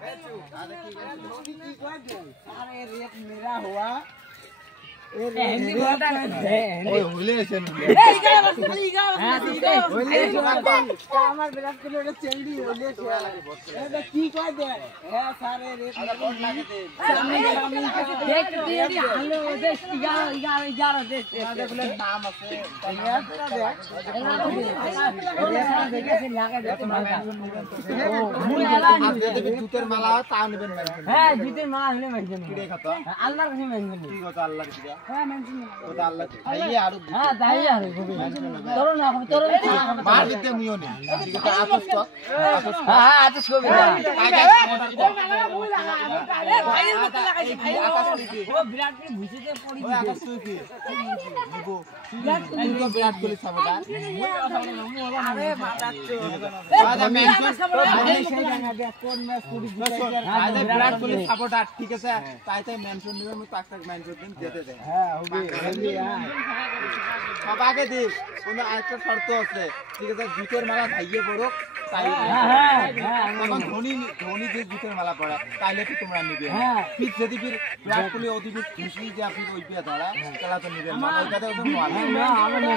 धोनी की कोई सारे रेट मेरा हुआ हिंदी बोलता है ओए होले से আমার বিরাট কোহলি ওটা চেংড়ি হলে এটা কি কয় দে হ্যাঁ সারে রেট কোড লাগে দে সামনে দেখ দিদি আলো দেখ 11 দেখ আমাদের বলে নাম আছে দেখে লাগে দে তোমার আপনি জুতের মালা তাও নেবেন হ্যাঁ জুতের মালা হলে মেনশন কিরে খাত আল্লাহর কাছে মেনশন কি কথা আল্লাহ কি দিয়া হ্যাঁ মেনশন ও তো আল্লাহ তাইলে আর হ্যাঁ তাই আর তোর না তোর মার দিতে নিও নি ঠিক আছে আসুস তো হ্যাঁ আচ্ছা ছবি ভাইয়ের মত লাগাইছি ও বিরাট কোহলি ভুজিতে পড়ি ওই আকাশ তুই কি নিবো বিরাট কোহলি সাপোর্টার আরে মারাচ্ছো আজ মেনশন সেই জায়গা দিয়ে কোন ম্যাচ পুরি জিতাইছে আজ বিরাট কোহলি সাপোর্টার ঠিক আছে তাই তাই মেনশন নিবে আমি তাক তাক মেনশন দিন যেতে দে হ্যাঁ হবে হ্যাঁ সবাইকে দি কোন একটা শর্ত আছে ঠিক আছে জুতের মালা ভাইয়ে পড়ো তাই হ্যাঁ তখন ধোনি যে জুতের মালা পড়ে তাইলে তো তোমরা নিবে হ্যাঁ ফির যদি ফির বিরাট কোহলি অধিবিত খুশি যা ফির ওই পিয়া ধরা খেলা তো নিবে না ওইটাতে তো না আমরা না